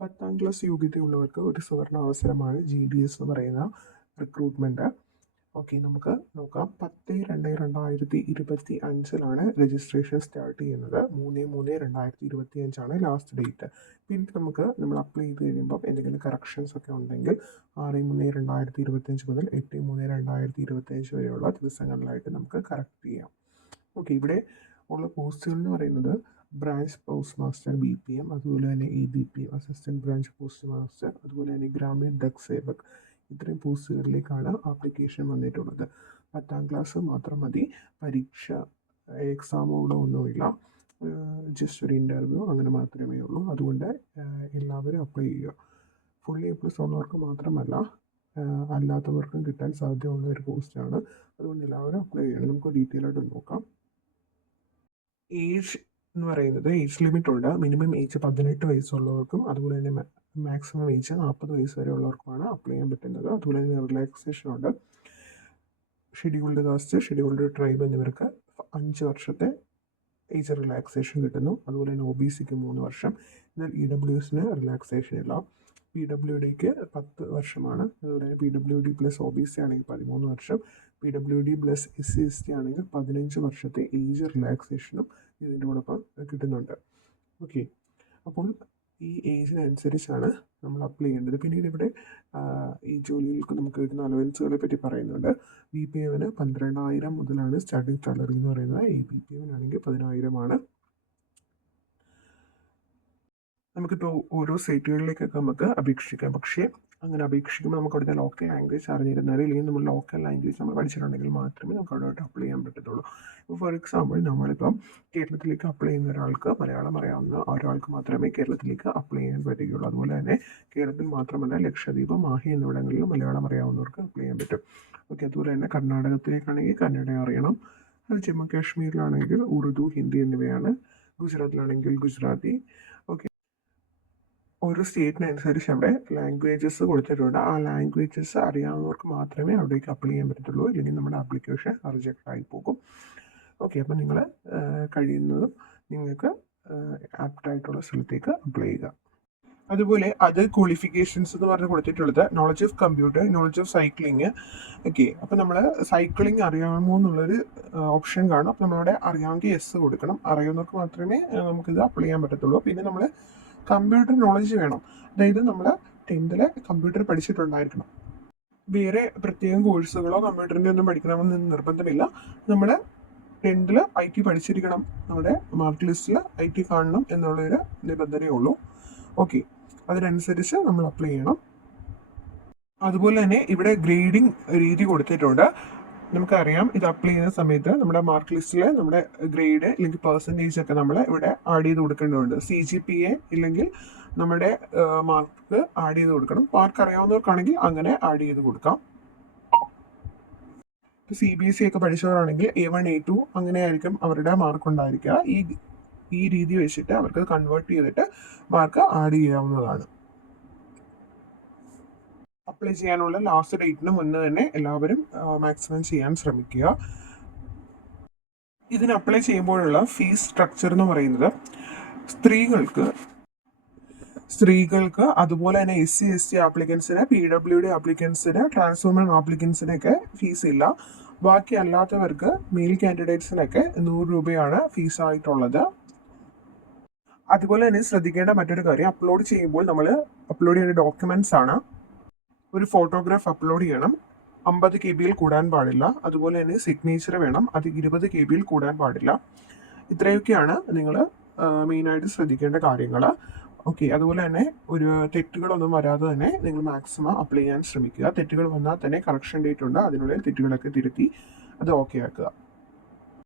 10ാം class യോഗ്യതയുള്ളവർക്ക് ഒരു സുവർണ അവസരമാണ് GDS എന്ന് പറയുന്ന റിക്രൂട്ട്മെൻറ്റ്. ഓക്കെ, നമുക്ക് നോക്കാം. 10/2/2025 രജിസ്ട്രേഷൻ സ്റ്റാർട്ട് ചെയ്യുന്നത്. 3/3/2025 ലാസ്റ്റ് ഡേറ്റ്. പിന്നെ നമ്മൾ അപ്ലൈ ചെയ്ത് കഴിയുമ്പോൾ എന്തെങ്കിലും കറക്ഷൻസ് ഒക്കെ ഉണ്ടെങ്കിൽ 6/3/2025 മുതൽ 8/3/2025 വരെയുള്ള ദിവസങ്ങളിലായിട്ട് നമുക്ക് കറക്റ്റ് ചെയ്യാം. ഓക്കെ, ഇവിടെ ഉള്ള പോസ്റ്റുകൾ എന്ന് പറയുന്നത് ബ്രാഞ്ച് പോസ്റ്റ് മാസ്റ്റർ BPM, അതുപോലെ തന്നെ ABPM assistant branch post master, അതുപോലെ തന്നെ ഗ്രാമീൺ ഡക് സേവക്. ഇത്രയും പോസ്റ്റുകളിലേക്കാണ് ആപ്ലിക്കേഷൻ വന്നിട്ടുള്ളത്. 10ാം ക്ലാസ് മാത്രം മതി. പരീക്ഷ എക്സാമോടെ ഒന്നുമില്ല, ജസ്റ്റ് ഒരു ഇൻ്റർവ്യൂ അങ്ങനെ മാത്രമേ ഉള്ളൂ. അതുകൊണ്ട് എല്ലാവരും അപ്ലൈ ചെയ്യുക. ഫുൾ A+ ഉള്ളവർക്ക് മാത്രമല്ല അല്ലാത്തവർക്കും കിട്ടാൻ സാധ്യതയുള്ള ഒരു പോസ്റ്റാണ്. അതുകൊണ്ട് എല്ലാവരും അപ്ലൈ ചെയ്യണം. നമുക്ക് ഡീറ്റെയിൽ ആയിട്ട് നോക്കാം. ഏജ് എന്ന് പറയുന്നത് ഏജ് ലിമിറ്റ് ഉണ്ട്. മിനിമം ഏജ് 18 വയസ്സുള്ളവർക്കും അതുപോലെ തന്നെ മാക്സിമം ഏജ് 40 വയസ്സ് വരെ ഉള്ളവർക്കുമാണ് അപ്ലൈ ചെയ്യാൻ പറ്റുന്നത്. അതുപോലെ തന്നെ റിലാക്സേഷൻ ഉണ്ട്. ഷെഡ്യൂൾഡ് കാസ്റ്റ്, ഷെഡ്യൂൾഡ് ട്രൈബ് എന്നിവർക്ക് 5 വർഷത്തെ ഏജ് റിലാക്സേഷൻ കിട്ടുന്നു. അതുപോലെ തന്നെ OBCക്ക് 3 വർഷം. എന്നാൽ EWSന് റിലാക്സേഷൻ ഇല്ല. PWDക്ക് 10 വർഷമാണ്. അതുപോലെ തന്നെ PWD + OBC ആണെങ്കിൽ 13 വർഷം. PWD + SC/ST ആണെങ്കിൽ 15 വർഷത്തെ ഏജ് റിലാക്സേഷനും ഇതിൻ്റെ കൂടൊപ്പം കിട്ടുന്നുണ്ട്. ഓക്കെ, അപ്പോൾ ഈ ഏജിനനുസരിച്ചാണ് നമ്മൾ അപ്ലൈ ചെയ്യേണ്ടത്. പിന്നീട് ഇവിടെ ഈ ജോലികൾക്ക് നമുക്ക് കിട്ടുന്ന അലവൻസുകളെ പറ്റി പറയുന്നുണ്ട്. BPMന് 12,000 മുതലാണ് സ്റ്റാർട്ടിംഗ് സാലറി എന്ന് പറയുന്നത്. ABPMനാണെങ്കിൽ 10,000 ആണ്. നമുക്കിപ്പോൾ ഓരോ സൈറ്റുകളിലേക്കൊക്കെ നമുക്ക് അപേക്ഷിക്കാം. പക്ഷേ അങ്ങനെ അപേക്ഷിക്കുമ്പോൾ നമുക്ക് അവിടുത്തെ ലോക്കൽ ലാംഗ്വേജ് അറിഞ്ഞിരുന്നാൽ, അല്ലെങ്കിൽ നമ്മൾ ലോക്കൽ ലാംഗ്വേജ് നമ്മൾ പഠിച്ചിട്ടുണ്ടെങ്കിൽ മാത്രമേ നമുക്ക് അവിടോട്ട് അപ്ലൈ ചെയ്യാൻ പറ്റത്തുള്ളൂ. ഇപ്പോൾ ഫോർ എക്സാമ്പിൾ നമ്മളിപ്പം കേരളത്തിലേക്ക് അപ്ലൈ ചെയ്യുന്ന ഒരാൾക്ക് മലയാളം അറിയാവുന്ന ഒരാൾക്ക് മാത്രമേ കേരളത്തിലേക്ക് അപ്ലൈ ചെയ്യാൻ പറ്റുകയുള്ളൂ. അതുപോലെ തന്നെ കേരളത്തിൽ മാത്രമല്ല ലക്ഷദ്വീപ്, മാഹി എന്നിവിടങ്ങളിൽ മലയാളം അറിയാവുന്നവർക്ക് അപ്ലൈ ചെയ്യാൻ പറ്റും. ഓക്കെ, അതുപോലെ തന്നെ കർണാടകത്തിലേക്കാണെങ്കിൽ കന്നഡ അറിയണം. അത് ജമ്മു കാശ്മീരിലാണെങ്കിൽ ഉറുദു, ഹിന്ദി എന്നിവയാണ്. ഗുജറാത്തിലാണെങ്കിൽ ഗുജറാത്തി. ഓക്കെ, ഓരോ സ്റ്റേറ്റിനനുസരിച്ച് അവിടെ ലാംഗ്വേജസ് കൊടുത്തിട്ടുണ്ട്. ആ ലാംഗ്വേജസ് അറിയാവുന്നവർക്ക് മാത്രമേ അവിടേക്ക് അപ്ലൈ ചെയ്യാൻ പറ്റത്തുള്ളൂ. ഇല്ലെങ്കിൽ നമ്മുടെ ആപ്ലിക്കേഷൻ റിജക്റ്റ് ആയി പോകും. ഓക്കെ, അപ്പം നിങ്ങൾ കഴിയുന്നതും നിങ്ങൾക്ക് ആപ്റ്റായിട്ടുള്ള സ്ഥലത്തേക്ക് അപ്ലൈ ചെയ്യുക. അതുപോലെ അത് ക്വാളിഫിക്കേഷൻസ് എന്ന് പറഞ്ഞ് കൊടുത്തിട്ടുള്ളത് knowledge of computer, knowledge of cycling. Okay, അപ്പോൾ നമ്മൾ സൈക്ലിങ് അറിയാമോ എന്നുള്ളൊരു ഓപ്ഷൻ കാണും. അപ്പോൾ നമ്മളവിടെ അറിയാമെങ്കിൽ യെസ് കൊടുക്കണം. അറിയാവുന്നവർക്ക് മാത്രമേ നമുക്കിത് അപ്ലൈ ചെയ്യാൻ പറ്റത്തുള്ളൂ. പിന്നെ നമ്മൾ കമ്പ്യൂട്ടർ നോളജ് വേണം. അതായത് നമ്മൾ 10th കമ്പ്യൂട്ടർ പഠിച്ചിട്ടുണ്ടായിരിക്കണം. വേറെ പ്രത്യേകം കോഴ്സുകളോ കമ്പ്യൂട്ടറിൻ്റെ ഒന്നും പഠിക്കണമെന്ന് നിർബന്ധമില്ല. നമ്മൾ 10th IT പഠിച്ചിരിക്കണം. നമ്മുടെ മാർക്ക് ലിസ്റ്റിൽ IT കാണണം എന്നുള്ളൊരു നിബന്ധനയേ ഉള്ളൂ. ഓക്കെ, അതിനനുസരിച്ച് നമ്മൾ അപ്ലൈ ചെയ്യണം. അതുപോലെ തന്നെ ഇവിടെ ഗ്രേഡിംഗ് രീതി കൊടുത്തിട്ടുണ്ട്. നമുക്കറിയാം, ഇത് അപ്ലൈ ചെയ്യുന്ന സമയത്ത് നമ്മുടെ മാർക്ക് ലിസ്റ്റിൽ നമ്മുടെ ഗ്രേഡ് അല്ലെങ്കിൽ പെർസെൻറ്റേജ് ഒക്കെ നമ്മൾ ഇവിടെ ആഡ് ചെയ്ത് കൊടുക്കേണ്ടതുണ്ട്. CGPA ഇല്ലെങ്കിൽ നമ്മുടെ മാർക്ക് ആഡ് ചെയ്ത് കൊടുക്കണം. മാർക്ക് അറിയാവുന്നവർക്കാണെങ്കിൽ അങ്ങനെ ആഡ് ചെയ്ത് കൊടുക്കാം. CBSE ഒക്കെ പഠിച്ചവരാണെങ്കിൽ A1 A2 അങ്ങനെയായിരിക്കും അവരുടെ മാർക്ക് ഉണ്ടായിരിക്കുക. ഈ രീതി വെച്ചിട്ട് അവർക്ക് കൺവേർട്ട് ചെയ്തിട്ട് മാർക്ക് ആഡ് ചെയ്യാവുന്നതാണ്. അപ്ലൈ ചെയ്യാനുള്ള ലാസ്റ്റ് ഡേറ്റിന് മുന്നേ തന്നെ എല്ലാവരും മാക്സിമം ചെയ്യാൻ ശ്രമിക്കുക. ഇതിന് അപ്ലൈ ചെയ്യുമ്പോഴുള്ള ഫീസ് സ്ട്രക്ചർ എന്ന് പറയുന്നത് സ്ത്രീകൾക്ക് അതുപോലെ തന്നെ SC/ST ആപ്ലിക്കൻസിന്, PWD ആപ്ലിക്കൻസിന്, ട്രാൻസ്ഫോമർ ആപ്ലിക്കൻസിനൊക്കെ ഫീസ് ഇല്ല. ബാക്കി അല്ലാത്തവർക്ക് മെയിൽ കാൻഡിഡേറ്റ്സിനൊക്കെ 100 രൂപയാണ് ഫീസായിട്ടുള്ളത്. അതുപോലെ തന്നെ ശ്രദ്ധിക്കേണ്ട മറ്റൊരു കാര്യം, അപ്ലോഡ് ചെയ്യുമ്പോൾ നമ്മൾ അപ്ലോഡ് ചെയ്യേണ്ട ഡോക്യുമെന്റ്സ് ആണ്. ഒരു ഫോട്ടോഗ്രാഫ് അപ്ലോഡ് ചെയ്യണം. 50 KB കൂടാൻ പാടില്ല. അതുപോലെ തന്നെ സിഗ്നേച്ചർ വേണം. അത് 20 KB കൂടാൻ പാടില്ല. ഇത്രയൊക്കെയാണ് നിങ്ങൾ മെയിനായിട്ട് ശ്രദ്ധിക്കേണ്ട കാര്യങ്ങൾ. ഓക്കെ, അതുപോലെ തന്നെ ഒരു തെറ്റുകളൊന്നും വരാതെ തന്നെ നിങ്ങൾ മാക്സിമം അപ്ലൈ ചെയ്യാൻ ശ്രമിക്കുക. തെറ്റുകൾ വന്നാൽ തന്നെ കറക്ഷൻ ഡേറ്റ് ഉണ്ട്, അതിനുള്ളിൽ തെറ്റുകളൊക്കെ തിരുത്തി അത് ഓക്കെ ആക്കുക.